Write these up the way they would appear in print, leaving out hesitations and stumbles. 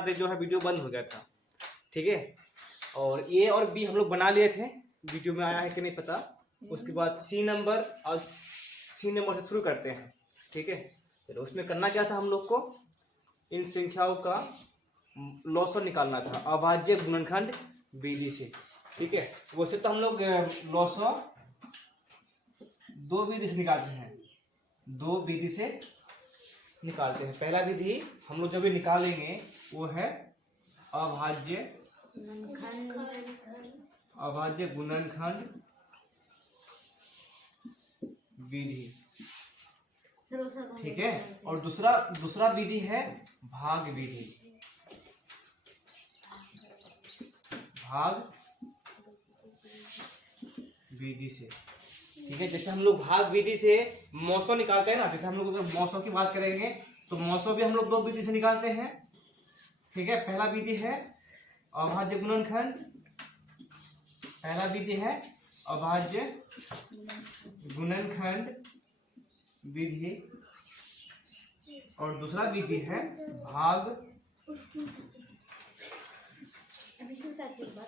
बनाते जो है वीडियो बंद हो गया था, ठीक है। और ए और बी हम लोग बना लिए थे, वीडियो में आया है कि नहीं पता। उसके बाद सी नंबर से शुरू करते हैं, ठीक है। तो उसमें करना क्या था हम लोग को, इन संख्याओं का लॉसर निकालना था अभाज्य गुणनखंड विधि से, ठीक है। वैसे तो हम लोग लॉसर दो विधि से निकालते हैं, दो विधि से निकालते हैं। पहला विधि हम लोग जब भी निकालेंगे वो है अभाज्य गुणनखंड विधि, ठीक है। और दूसरा विधि है भाग विधि से, ठीक है। जैसे हम लोग भाग विधि से मौसों निकालते हैं ना, जैसे हम लोग अगर मौसों की बात करेंगे तो मौसों भी हम लोग दो विधि से निकालते हैं, ठीक है। पहला विधि है अभाज्य गुणनखंड विधि और दूसरा विधि है भाग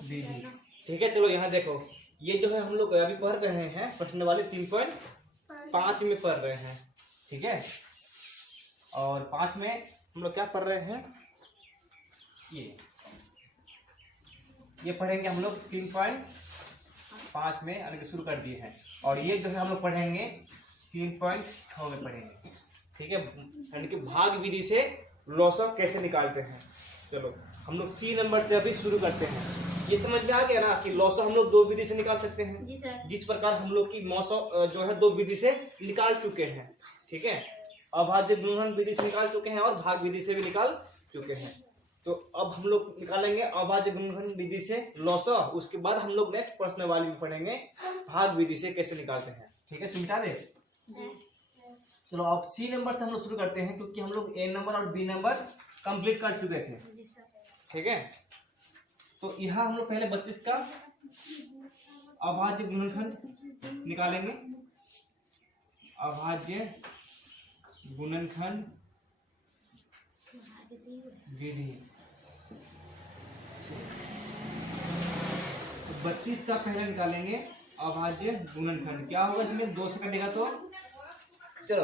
विधि, ठीक है। चलो यहाँ देखो, ये जो है हम लोग अभी पढ़ रहे हैं प्रश्न वाले 3.5 में पढ़ रहे हैं, ठीक है। और 5 में हम लोग क्या पढ़ रहे हैं, ये पढ़ेंगे हम लोग 3.5 में यानी कि शुरू कर दिए हैं। और ये जो है हम लोग पढ़ेंगे 3.6 में पढ़ेंगे, ठीक है। यानी कि भाग विधि से लॉसर कैसे निकालते हैं। चलो हम लोग सी नंबर से अभी शुरू करते हैं। ये समझ में आ गया ना कि लॉसर हम लोग दो विधि से निकाल सकते हैं, जी सर। जिस प्रकार हम लोग की मौसम जो है दो विधि से निकाल चुके हैं, ठीक है। अभाज्य गुणनखंड विधि से निकाल चुके हैं और भाग विधि से भी निकाल चुके हैं। तो अब हम लोग निकालेंगे अभाज्य गुणनखंड विधि से लॉसर, उसके बाद हम लोग नेक्स्ट प्रश्न वाली भी पढ़ेंगे भाग विधि से कैसे निकालते हैं, ठीक है। सिमटा दे। चलो अब सी नंबर से हम लोग शुरू करते हैं, क्योंकि हम लोग ए नंबर और बी नंबर कंप्लीट कर चुके थे, ठीक है। तो यहाँ हम लोग पहले 32 का अभाज्य गुणनखंड निकालेंगे, अभाज्य गुणनखंड विधि। 32 का पहले निकालेंगे अभाज्य गुणनखंड, क्या होगा इसमें 2 से कटेगा तो चलो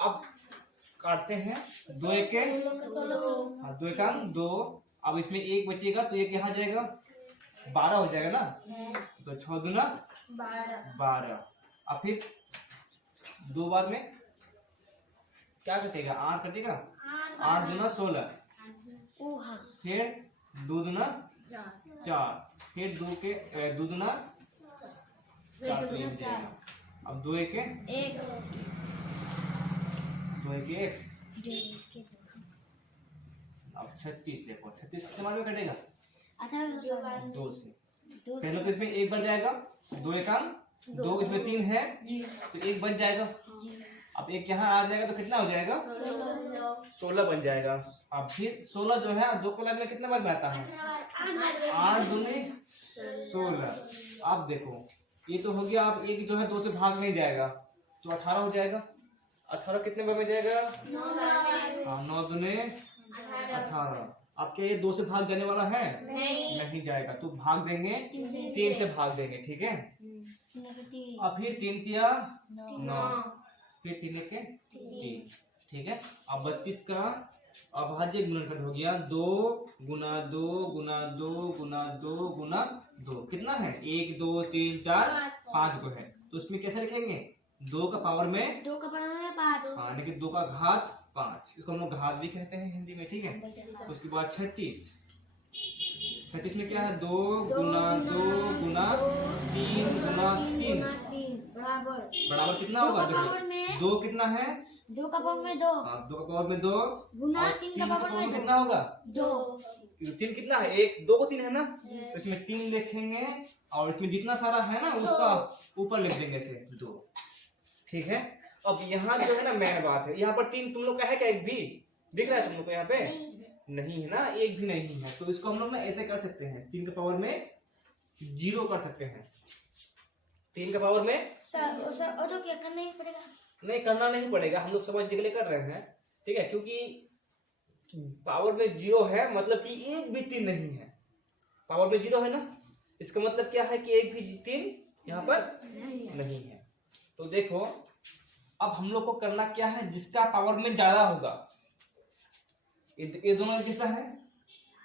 अब काटते हैं, 2 एक 2 एकांक 2। अब इसमें एक बचेगा तो एक यहाँ जाएगा, 12 हो जाएगा ना, तो 6 दूना 12। अब फिर 2 बाद में क्या कटेगा, 8 कटेगा, 8 दूना 16, फिर 2 दूना 4, फिर 2 दूना 4 तो 1 बचेगा। अब 2 एक 1। अब 36 देखो, 36 कितने बार में कटेगा, 2 से। पहले तो इसमें 1 बन जाएगा, 2 एकांक 2, इसमें 3 है तो 1 बन जाएगा। अब 1 यहाँ आ जाएगा तो कितना हो जाएगा, 16 बन जाएगा। अब फिर 16 जो है 2 को लाइन में कितने बार में आता है, 8 दूनी 16। अब देखो ये तो हो गया, अब एक जो है 2 से भाग नहीं जाएगा तो 18 हो जाएगा। 18 कितने बार में जाएगा, 9 दूने 18। अब क्या ये 2 से भाग जाने वाला है, नहीं जाएगा, तो भाग देंगे 3 से भाग देंगे, ठीक है। अब फिर 3 तिया 9, फिर 3 एक 3, ठीक है। अब 32 का अभाज्य गुणनखंड हो गया 2 गुना 2 गुना 2 गुना 2 गुना 2, कितना है 1 2 3 4 5 को है, तो उसमें कैसे लिखेंगे, 2 का पावर में 5, यानी कि 2 का घात 5, इसको हम लोग घात भी कहते हैं हिंदी में, ठीक है। उसके बाद 36 में क्या है, 2 गुना 2 गुना 3 गुना 3 बराबर कितना होगा, देखो 2 कितना है, 2 का पावर में 2, 2 का पावर में 2 गुना 3 का पावर में कितना होगा 2। 3 कितना है, 1 2 को 3 है ना, तो इसमें 3 लिखेंगे और इसमें जितना सारा है ना उसका ऊपर लिख देंगे ऐसे 2, ठीक है। अब यहाँ जो है ना मेन बात है, यहाँ पर 3 तुम लोग का है क्या, एक भी दिख रहा है तुम लोग को यहाँ पे, नहीं है ना, एक भी नहीं है, तो इसको हम लोग ना ऐसे कर सकते हैं, 3 के पावर में 0 कर सकते हैं, 3 के पावर में और तो क्या करना ही पड़ेगा, नहीं करना नहीं पड़ेगा, हम लोग समझने के लिए कर रहे हैं, ठीक है। क्योंकि पावर में 0 है मतलब कि एक भी 3 नहीं है। पावर में 0 है ना, इसका मतलब क्या है कि एक भी 3 यहाँ पर नहीं है। तो देखो अब हम लोग को करना क्या है, जिसका पावर में ज्यादा होगा, ये दोनों एक जैसा है,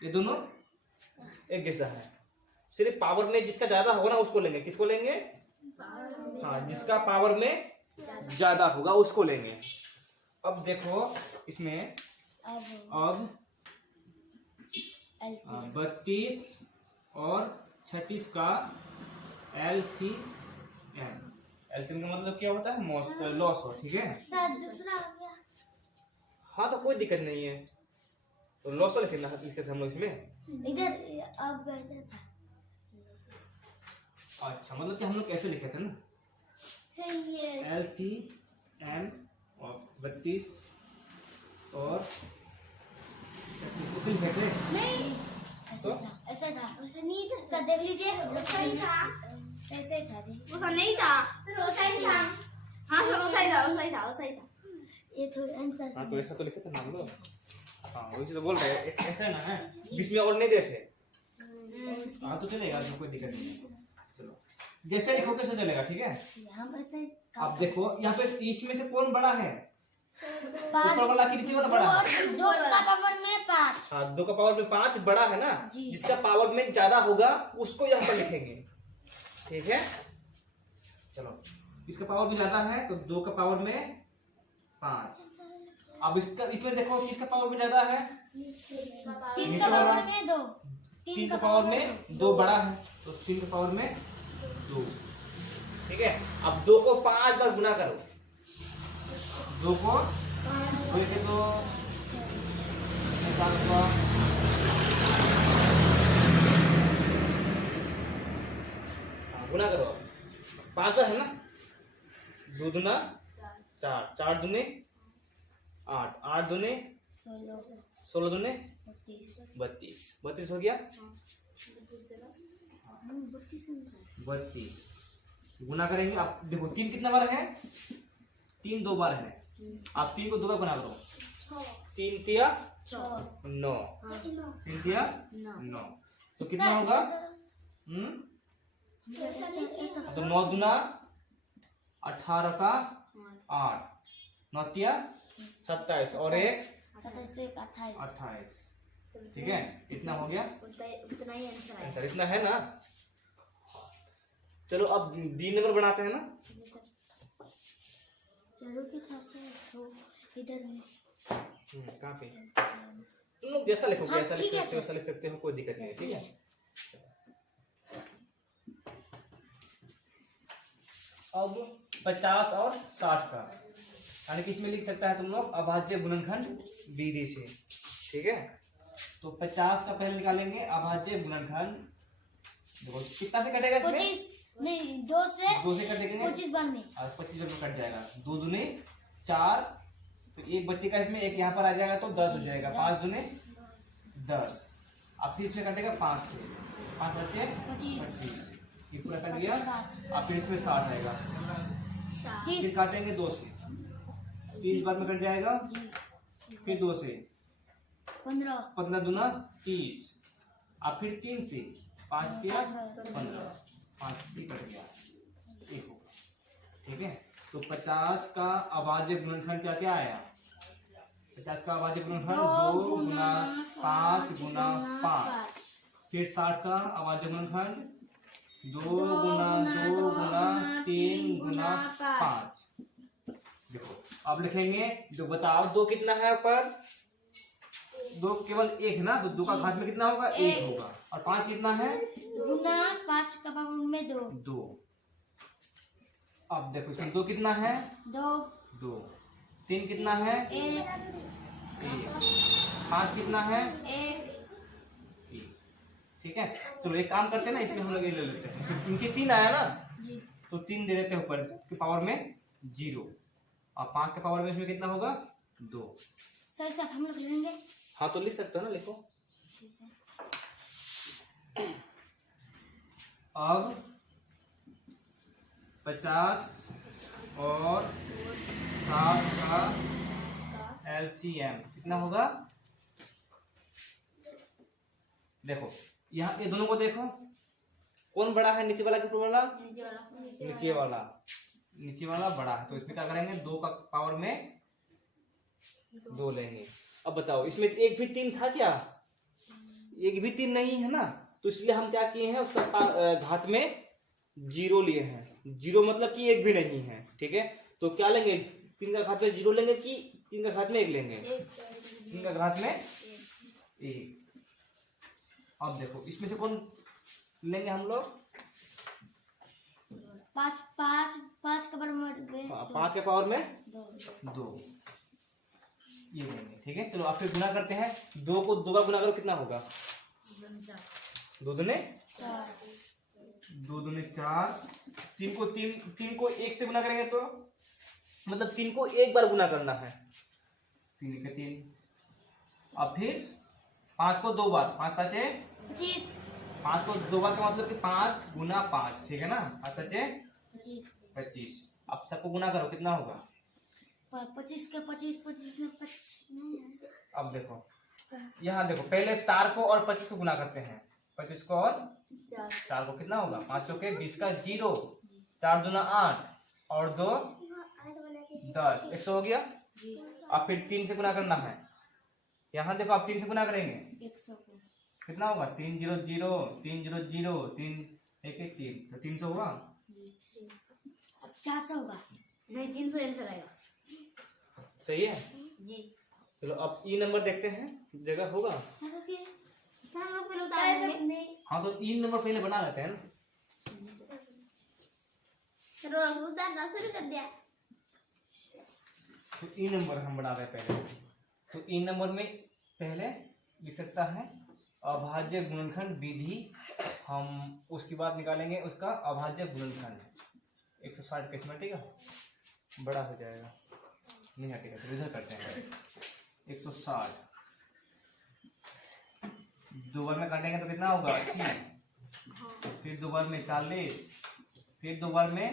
ये दोनों एक जैसा है, सिर्फ पावर में जिसका ज्यादा होगा ना उसको लेंगे। किसको लेंगे? हाँ, जिसका पावर में ज्यादा होगा उसको लेंगे। अब देखो इसमें अब 32 और 36 का LCM का मतलब क्या होता है? लॉस हो, ठीक है। दूसरा आ गया। हाँ तो कोई दिक्कत नहीं है, तो लॉस लिखे थे हम लोग इसमें। इधर अब इधर था। अच्छा, मतलब कि हम लोग कैसे लिखे थे ना, सही है। LCM और 32 और 36 ऐसे लिखे थे। नहीं ऐसा था, ऐसा था, वैसा नहीं था। सर देख लीजिए, सही था, ऐसे ही था। वैसा नहीं था, सर वैसा ही था। हाँ सर वैसा ही था, वैसा ही था, वैसा ही था। ये तो आंसर। हाँ तो ऐसा तो लिखे थे ना हम लोग। हाँ वही तो बोल रहे हैं, ऐसा है ना है, बीच में और नहीं देते। हाँ तो चलेगा, तो कोई दिक्कत नहीं है। चलो जैसे लिखो कैसे चलेगा, ठीक है। हम ऐसे अब देखो यहाँ पे इसमें से कौन बड़ा है? पाँच। ऊपर वाला कि नीचे वाला बड़ा है? 2 का पावर में 5। हाँ 2 का पावर में 5 बड़ा है ना, जी। जिसका पावर में ज्यादा होगा उसको यहाँ पर लिखेंगे, ठीक है। चलो इसका पावर भी ज्यादा है तो 2 का पावर में 5। अब इसका इसमें देखो किसका पावर में ज्यादा है? 3 का पावर में 2। 3 का पावर में 2 बड़ा है तो 3 का पावर में 2, ठीक है। अब 2 को 5 बार गुना करो, 2 को 2 के 2 गुना करो, 5 बार है ना, 2 दूना 4, 4 दूने 8, 8 दूने 16 दूने 32 हो गया। 32 गुना करेंगे। आप देखो 3 कितना बार है? 3 2 बार है। आप 3 को 2 बार गुना करो, 3 तिया 9, 3 तिया 9, तो कितना होगा? तो 9 दूना 18 का 8, 9 तिया 27 और 1 28, ठीक है। इतना हो गया उतना ही आंसर आंसर, इतना है ना। चलो अब डी नंबर बनाते हैं ना। चलो कि था सर तो इधर में कहाँ पे? तुम लोग जैसा लिखो, हाँ, ऐसा लिख ठीक है सकते हो, ऐसा लिख सकते हो, कोई दिक्कत नहीं है, ठीक है। अब 50 और 60 का, यानी कि इसमें लिख सकता है तुम लोग अभाज्य गुणनखंड विधि से, ठीक है। तो 50 का पहले निकालेंगे अभाज्य गुणनखंड। देखो कितना से कटेगा इसमें? 25 नहीं 2 से कटेंगे 25 बार में और 25 में कट जाएगा। 2 दूने 4, तो एक बच्चे का इसमें एक यहाँ पर आ जाएगा तो 10 हो जाएगा। 5 दूने 10, अब फिर इसमें कटेगा 5 से, 5 बच्चे 25, ये पूरा कट गया। अब फिर इसमें 60 आएगा, फिर काटेंगे 2 से, 30 बार में कट जाएगा। फिर 2 से 15 दूना 30, अब फिर 3 से 5 तिया 15, 5 से कट गया, एक होगा, ठीक है। तो 50 का अभाज्य गुणनखंड क्या क्या आया? 50 का अभाज्य गुणनखंड 2 गुना 5 गुना 5। फिर 60 का अभाज्य गुणनखंड 2 गुना 2 गुना 3 गुना 5। देखो अब लिखेंगे, जो बताओ 2 कितना है ऊपर? 2 केवल 1 ना, तो 2 का घात में कितना होगा? 1 होगा। और 5 कितना है? गुना 5 का पावर में 2। अब देखो इसमें 2 कितना है? 2। 3 कितना है? 1। 5 कितना है? 1। ठीक है। चलो एक काम करते हैं ना, इसमें हम लोग ये ले लेते हैं, नीचे 3 आया ना तो 3 दे देते हैं ऊपर के पावर में 0, और 5 के पावर में इसमें कितना होगा? 2। सर साहब हम लोग लिखेंगे। हाँ तो लिख सकते हो ना, लिखो। अब 50 और 60 का LCM कितना होगा? देखो यहाँ ये दोनों को देखो, कौन बड़ा है, नीचे वाला कि ऊपर वाला? नीचे वाला। नीचे वाला बड़ा है, तो इसमें क्या करेंगे, 2 का पावर में 2 लेंगे। अब बताओ इसमें एक भी 3 था क्या? एक भी 3 नहीं है ना, तो इसलिए हम क्या किए हैं, उसका घात में 0 लिए हैं। 0 मतलब कि एक भी नहीं है, ठीक है। तो क्या लेंगे, 3 का घात में 0 लेंगे कि 3 का घात में 1 लेंगे? 3 का घात में 1। अब देखो इसमें से कौन लेंगे हम लोग? 5 का पावर में 5 के पावर में 2 ये लेंगे, ठीक है। चलो अब फिर गुना करते हैं। 2 को 2 का गुना करो, कितना होगा? 2 दूने 4। 3 को 1 से गुना करेंगे तो मतलब 3 को एक बार गुना करना है, 3 के 3। अब फिर 5 को 2 बार, 5 5 25 5 को 2 बार का मतलब कि 5 गुना 5, ठीक है ना। 5 5 25। अब सबको गुना करो, कितना होगा? 25 के 25 में 25 अब देखो यहाँ देखो, पहले स्टार को और 25 को गुना करते हैं। 25 को और स्टार को कितना होगा? 5 चौके 20 का 0, 4 दूना 8 और 2 10, 100 हो गया। अब फिर 3 से गुना करना है। यहाँ देखो आप 3 से गुना करेंगे 100 कितना होगा? 3 0 0 3 0 0 3 1 1 3, तो 300 हुआ। अब 400 होगा। नहीं 300 आंसर आएगा सही है। जी। चलो अब ई नंबर देखते हैं, जगह होगा। सर हम लोग फिर उतार देंगे। हाँ तो ई नंबर पहले बना लेते हैं ना। सर उतारना शुरू कर दिया। तो ई नंबर हम बना रहे हैं पहले। तो ई नंबर में पहले लिख सकता है अभाज्य गुणनखंड विधि, हम उसके बाद निकालेंगे उसका अभाज्य गुणनखंड 160 के इसमें, ठीक है। बड़ा हो जाएगा, नहीं हटेगा तो इधर करते हैं 160। 2 बार में काटेंगे तो कितना होगा? 80। फिर 2 बार में 40, फिर 2 बार में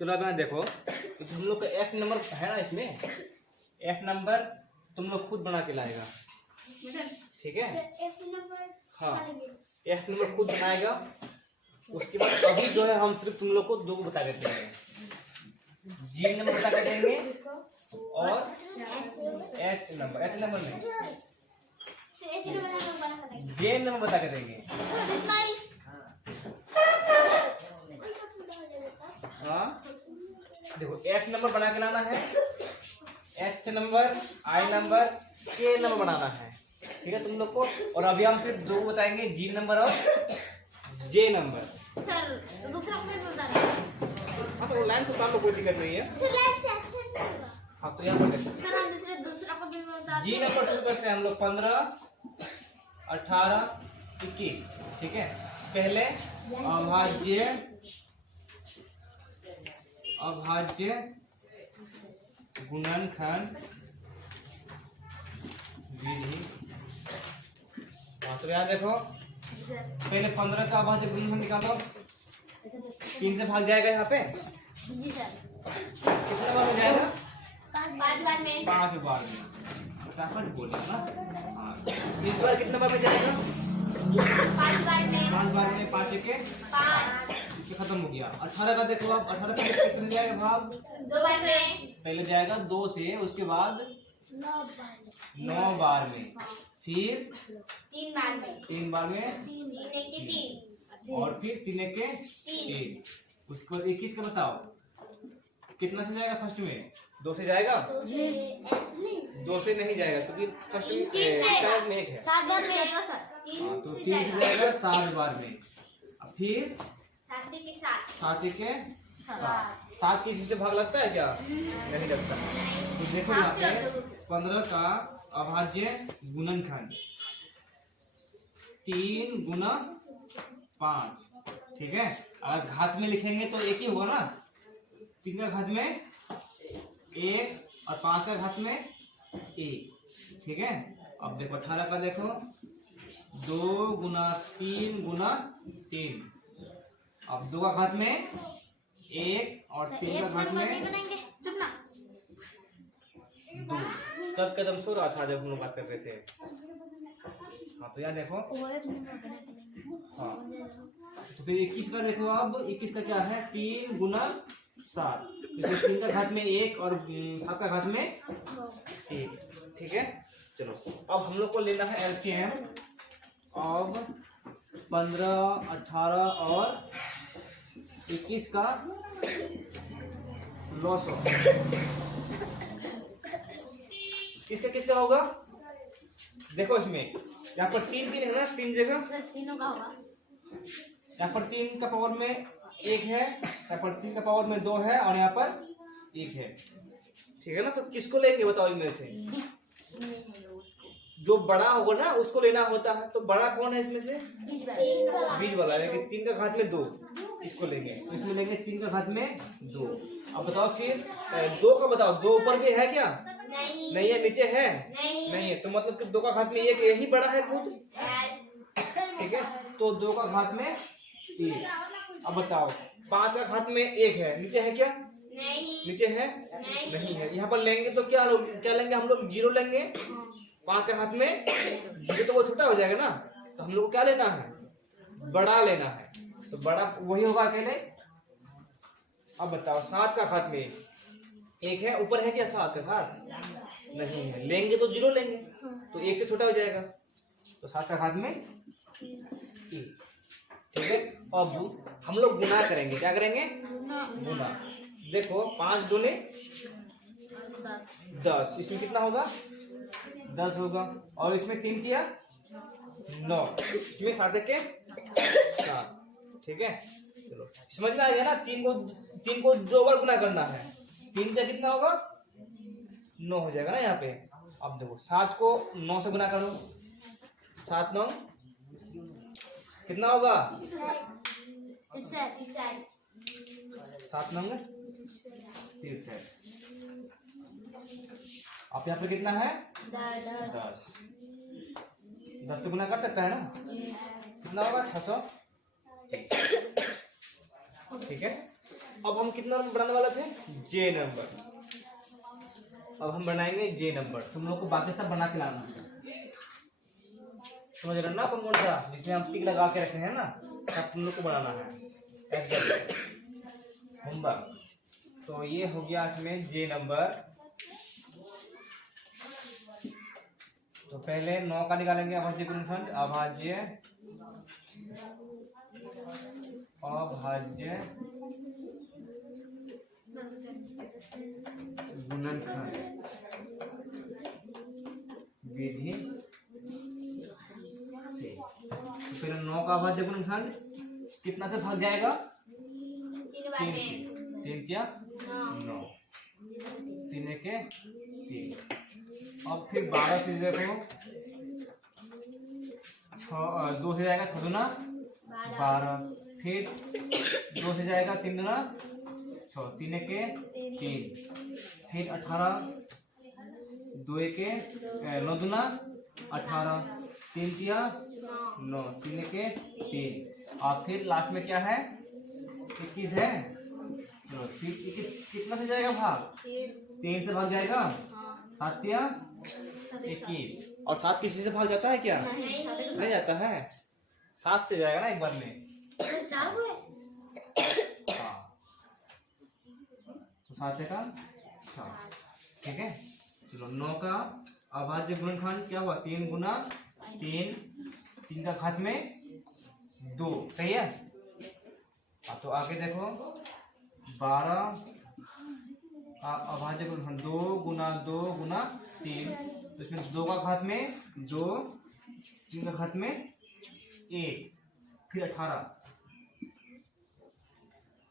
चलो अब यहाँ देखो, तो हम लोग का एफ नंबर है ना, इसमें एफ नंबर तुम लोग खुद बना के लाएगा, ठीक है। हाँ, एफ नंबर खुद बनाएगा। उसके बाद अभी जो है हम सिर्फ तुम लोग को दो को बता देते हैं, जी नंबर बता के देंगे और एच नंबर नहीं, जे नंबर बता के देंगे। हाँ देखो, एफ नंबर बना के लाना है, एच नंबर, आई नंबर, के नंबर बनाना है, ठीक है तुम लोग को। और अभी हम सिर्फ दो बताएंगे, जी नंबर और जे नंबर। सर तो दूसरा को भी बता दो। हाँ तो लाइन से उतार लो, कोई दिक्कत नहीं है। हाँ तो यहाँ पर सर हम दूसरा को भी बता जी नंबर शुरू करते हैं हम लोग 15, 18, 21, ठीक है। पहले अभाज्य गुणनखंड विधि। हाँ तो यहाँ देखो, पहले 15 का अभाज्य गुणनखंड निकालो, 3 से भाग जाएगा यहाँ पे, जी सर। कितने बार में जाएगा? 5 बार में। 5 बार में, फटाफट बोलो ना। हाँ, इस बार कितने बार में जाएगा? 5 बार में। 5 बार में, 5 के 5 खत्म हो गया। 18 का देखो, अब 18 का कितने जाएगा भाग? 2 बार में। पहले जाएगा 2 से, उसके बाद 9 बार में, फिर 3 बार में। 3 बार में, 3 1 के 3 और फिर 3 1 के 3। उसके बाद 21 का बताओ कितना से जाएगा? फर्स्ट में 2 से जाएगा, 2 से नहीं जाएगा क्योंकि फर्स्ट में 1 है। 7 बार में जाएगा सर। हाँ, तो 3 से जाएगा 7 बार में, फिर 7 के 7 7 के 7 किसी से भाग लगता है क्या? नहीं लगता। तो देखो यहाँ पे 15 का अभाज्य गुणनखंड 3 गुना 5, ठीक है। अगर घात में लिखेंगे तो एक ही होगा ना, 3 का घात में 1 और 5 का घात में 1, ठीक है। अब देखो 18 का देखो, 2 गुना 3 गुना 3। अब 2 का घात में 1 और 3 का घात में 2। तब कदम सो रहा था जब हम लोग बात कर रहे थे। हाँ तो यहाँ देखो, हाँ तो फिर 21 का देखो, अब 21 का क्या है? 3 गुना 7, 3 का घात में 1 और 7 का घात में 1, ठीक है। चलो अब हम लोग को लेना है एलसीएम। अब 15, 18 और 21 का लॉस हो, किसका होगा? देखो इसमें यहाँ पर 3 है ना, 3 जगह सर तीनों का होगा। यहाँ पर 3 का पावर में 1 है, यहाँ पर 3 का पावर में 2 है, और यहाँ पर 1 है, ठीक है ना। तो किसको लेंगे बताओ इनमें से? जो बड़ा होगा ना उसको लेना होता है। तो बड़ा कौन है इसमें से? बीच वाला, लेकिन 3 का घात में 2, इसको लेंगे। तो इसमें लेंगे 3 का घात में 2। अब बताओ फिर 2 का बताओ, 2 ऊपर भी है क्या? नहीं है, नीचे है? नहीं है। तो मतलब कि 2 का घात में 1 यही बड़ा है खुद, ठीक है। तो 2 का घात में 1। अब बताओ 5 का घात में 1 है, नीचे है क्या? नीचे है? नहीं है। यहाँ पर लेंगे तो क्या लेंगे हम लोग? 0 लेंगे। 5 का घात में 0 तो वो छोटा हो जाएगा ना, तो हम लोग को क्या लेना है? बड़ा लेना है। तो बड़ा वही होगा अकेले। अब बताओ 7 का घात में 1 है, ऊपर है क्या 7 का घात? नहीं है। लेंगे तो 0 लेंगे, तो 1 से छोटा हो जाएगा, तो 7 का घात में 1, ठीक है। अब हम लोग गुना करेंगे, क्या करेंगे? गुना। देखो 5 दूने 10, इसमें कितना होगा? 10 होगा। और इसमें 3 किया 9, इसमें 7 के 7, ठीक है। चलो समझ में आ गया ना? 3 को 2 बार गुना करना है। 3 का कितना होगा? 9 हो जाएगा ना यहाँ पे। अब देखो 7 को 9 से गुना करो, 7 9 कितना होगा? 7 9 63। अब यहाँ पे कितना है? 10 से गुना कर सकता है ना? कितना होगा? 600, ठीक है। अब हम कितना नंबर बनाने वाले थे? जे नंबर। अब हम बनाएंगे जे नंबर। तुम लोग को बाकी सब बना के लाना है, समझ रहे ना? अपन कौन सा जिसमें हम टिक लगा के रखे हैं ना, सब तुम लोग को बनाना है होमवर्क। तो ये हो गया इसमें जे नंबर। तो पहले 9 का निकालेंगे अभाज्य गुणनखंड। अभाज्य गुणनखंड विधि से। तो पहले 9 का अभाज्य गुणनखंड कितना से भाग जाएगा? 3 से। 3 क्या 9, 3 के 3। अब फिर 12 से देखो 2 से जाएगा 6 दूना 12, फिर 2 से जाएगा 3 दूना 6, 3 के 3, फिर 18, 2 के 9 दूना 18, 3 तिया 9, 3 के 3, और फिर लास्ट में क्या है? 21 है। चलो फिर 21 कितना से जाएगा भाग? 3 से भाग जाएगा। 7 तिया 21, और 7 किसी से भाग जाता है क्या? नहीं जाता है, 7 से जाएगा ना एक बार में। 4 हुए। हाँ, तो 7 का 7, ठीक है। चलो 9 का अभाज्य गुणनखंड क्या हुआ? 3 गुना 3, 3 का घात में 2, सही है। तो आगे देखो 12 का अभाज्य गुणनखंड 2 गुना 2 गुना 3, तो इसमें 2 का घात में 2, 3 का घात में 1, फिर 18,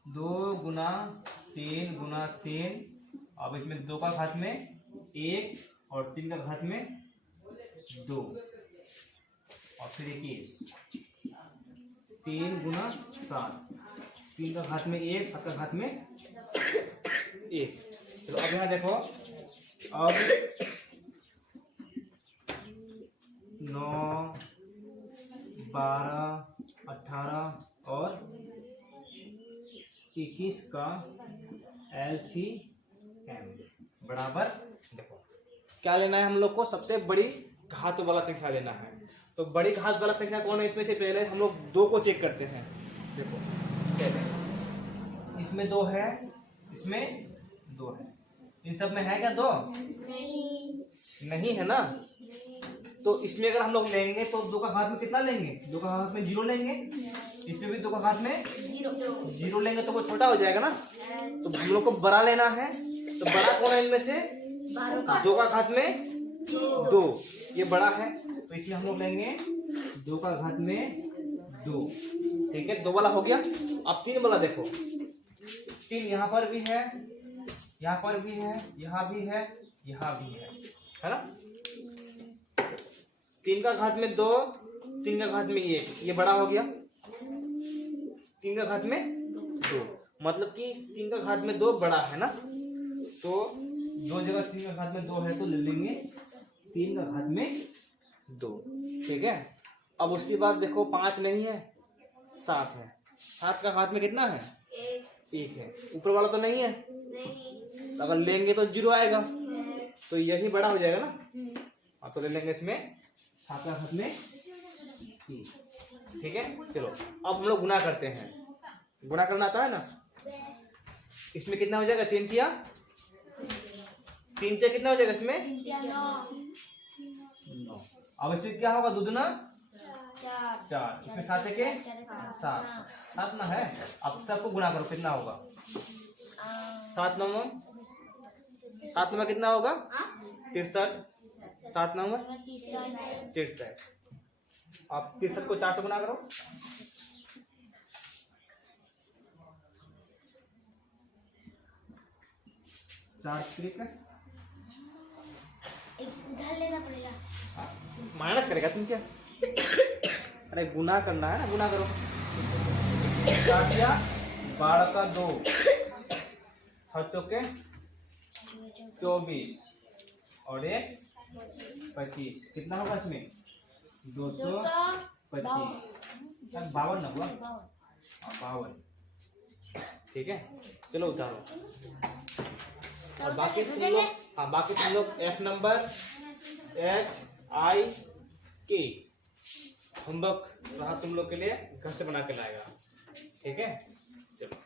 2 गुना 3 गुना 3, अब इसमें 2 का घात में 1 और 3 का घात में 2, और फिर 21, 3 गुना 7, 3 का घात में 1, 7 का घात में 1। चलो अब यहाँ देखो, अब 9, 12, 18 और 21 का LCM बराबर, देखो क्या लेना है हम लोग को? सबसे बड़ी घात वाला संख्या लेना है। तो बड़ी घात वाला संख्या कौन है? इसमें से पहले हम लोग 2 को चेक करते हैं। देखो पहले इसमें 2 है, इसमें 2 है, इन सब में है क्या 2? नहीं है ना। तो इसमें अगर हम लोग लेंगे तो 2 का घात में कितना लेंगे? 2 का घात में 0 लेंगे। इसमें भी 2 का घात में 0 लेंगे तो वो छोटा हो जाएगा ना। तो हम लोग को बड़ा लेना है। तो बड़ा कौन है इनमें से? 2 का घात में 2, ये बड़ा है। तो इसमें हम लोग लेंगे 2 का घात में 2, ठीक है। 2 वाला हो गया। अब 3 वाला देखो, 3 यहाँ पर भी है, यहाँ पर भी है, यहाँ भी है, यहाँ भी है ना। 3 का घात में 2, 3 का घात में 1, ये बड़ा हो गया। 3 का घात में 2, मतलब कि 3 का घात में 2 बड़ा है ना। तो 2 जगह 3 का घात में 2 है तो ले लेंगे 3 का घात में 2, ठीक है। अब उसके बाद देखो 5 नहीं है, 7 है। 7 का घात में कितना है? 1 है। ऊपर वाला तो नहीं है, अगर लेंगे तो 0 आएगा, तो यही बड़ा हो जाएगा ना। तो ले लेंगे इसमें 7 का घात में 3, ठीक है। चलो अब हम लोग गुना करते हैं। गुना करना आता है ना। इसमें कितना हो जाएगा? 3 तिया 3 तिया कितना हो जाएगा इसमें? 9। अब इसमें क्या होगा? 2 दूना 4, इसमें 7 के 7 ना है। अब सबको गुना करो, कितना होगा? 7 9 कितना होगा? 63। 7 9 63। अब 63 को 4 से गुना करो। 4 3 उधर लेना पड़ेगा। माइनस करेगा तुम क्या? अरे गुना करना है ना, गुना करो। 12 का 2, 6 चौके 24 और 1 25, कितना होगा इसमें? 225। 52 ना हुआ? 52, ठीक है, चलो उतारो। और बाकी तुम लोग, हाँ बाकी तुम लोग F नंबर HIK होमवर्क रहा तुम लोग के लिए, घर से बना के लाएगा, ठीक है। चलो।